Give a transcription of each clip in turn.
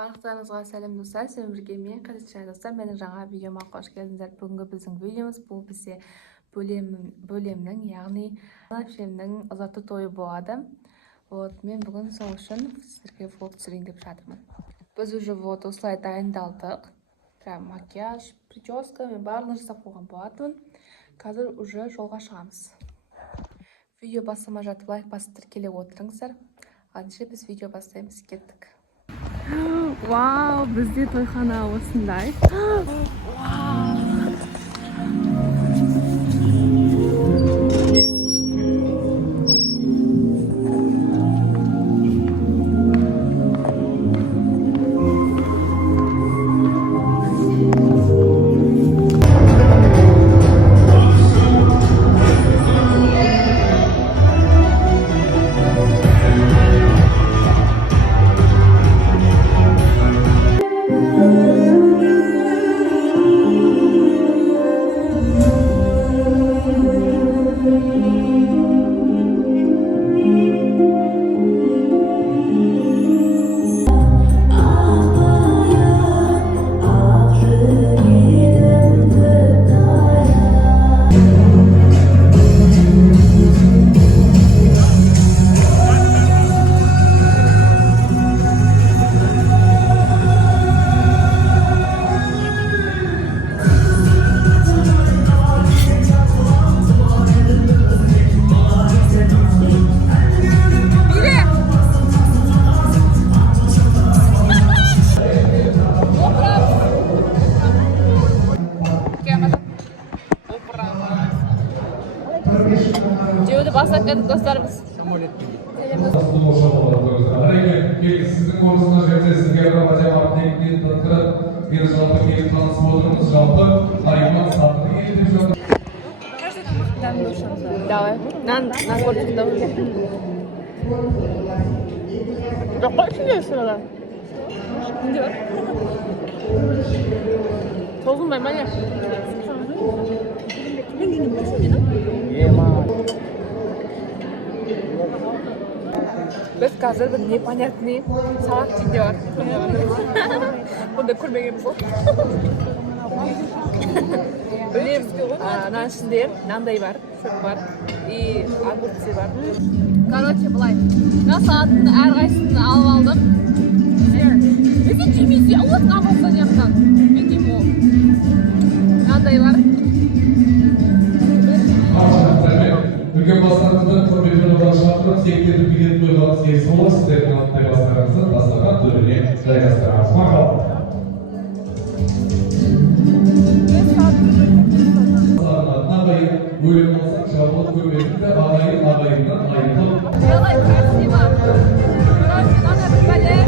Барлықтарыңызға сәлем достар, сіздермен бірге мен Қазақ достар. Менің жаңа видеома қош келдіңіздер. Бүгінгі біздің видеомыз бұл бізде бөлемнің, яғни фильмнің ұзату тойы болады. Мен бүгін сол үшін сіздерге влог түсірейін деп жатырмын. Біз уже осылай дайындалдық. Прям макияж, прическа мен барлығын жасап қойған болатынмын. Қазір уже жолға шығамыз. Видео бастамай жатып лайк басып тіркеле отырыңыздар. Ендеше біз видео бастаймыз, кеттік. Вау, бізде тойхана осындай. Cevdet bassak dedik dostlarımız. Sizin konusunda sizge cevap tekniğini tanıtırıp bir жалпы келіп танысып отырмыз. Жалпы Айман сатыны келіп Давай. На кортик давай. Какой içinde sıralar? Ne var? Soğuk ben ya. Biz қазір бір непонятный сағат жейде бар. Бұнда көрмегенбіз ғой. Білеміз, ананың ішінде нандай бар, шөп бар, и огурцы бар. Короче, былай. Мен сағаттың әрқайсысын алып алдым. Неге жемейсің? Аллаһың амалсан яқтан. Мен жеймін ол. Нандай бар. Бүгін бастарымыздан көрмеген olan шақырып, сектерді билет қойған сегіз олар сіздердің алтындай бастарыңызды дастархан төріне жайғастырамыз. Мақал. Ағайын, өлім алсақ жабылып көрмедіңді, ағайыннан айытып. Делай красиво. Короче, надо быстрее.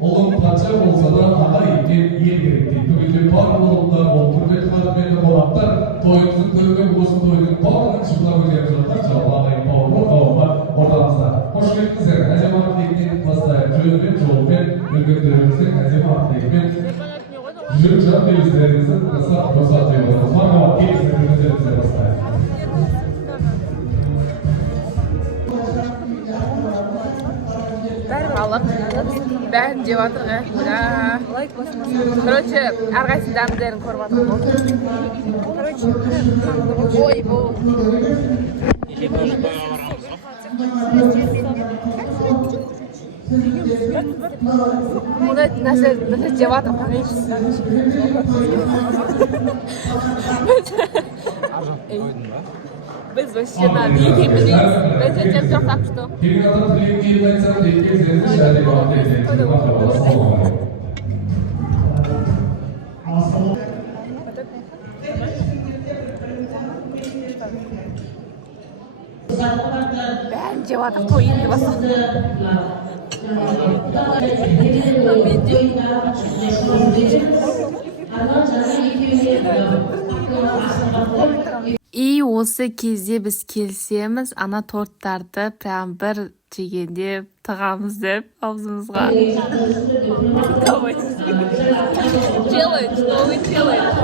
Oğlum parça olsa da ағайын ел керек дейді. Бүгінде бар болымдар, ол құрметқанып мені қонақтар, тойымыздың түрген осы тойдың барлығын шықлап өтеп жатқан жалпы ағайын бауыр қауымы ортамызда. Қош келдіңіздер. Әжем ақтылығымен бастайық. Жөнмен, жолмен, үлгендеріміздің әжем ақтылығымен жүріп жан белгілеріңізді жасап босатып отырмыз. Мархабат, келіңіздер, үлгендерімізді бастайық. Бәрін жеп жатыр. Короче, әрқайсының дәмдерін көріп жатырмын. Ой, бұл. Мұны нәрсе жеп жатырмын. Biz вообще-то екенбіз дейміз. Біз өтем жоқ так что. Келін адам тілек келіп айтсам, дейкезерді шәрі бағып дейсеңіз. Бәрін жеп жатыр, той енді басқа. И осы кезде біз келсеміз, ана торттарды прям бір жегенде тығамыз деп аузымызға. Делает, что вы делаете?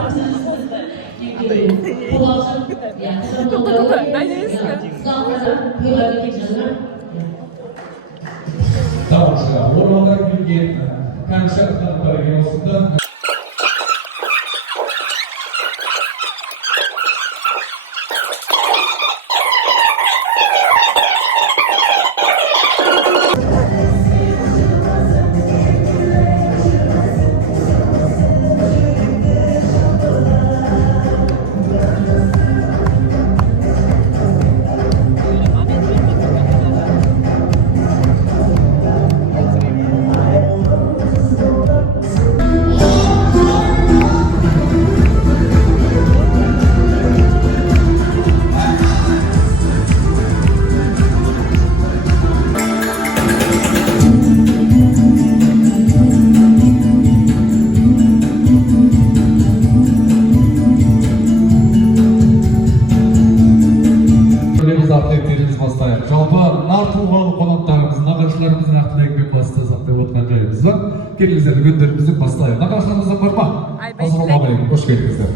Тамаша, оралдан келген концерт хаттары осында. Жалпы нартылған қонақтарымыз, нағашыларымыздың ақтілегімен басты сақтап отқан жайымыз бар. Келіңіздер, өндерімізді бастайық. Нағашыларымыздың бар ма? Ассалаумағалейкум, қош келдіңіздер.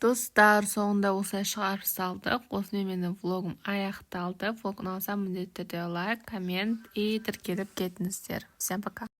Достар, соңында осылай шығарып салдық. Осымен менің влогым аяқталды. Влог ұнаса міндетті түрде лайк, коммент и тіркеліп кетіңіздер. Всем пока.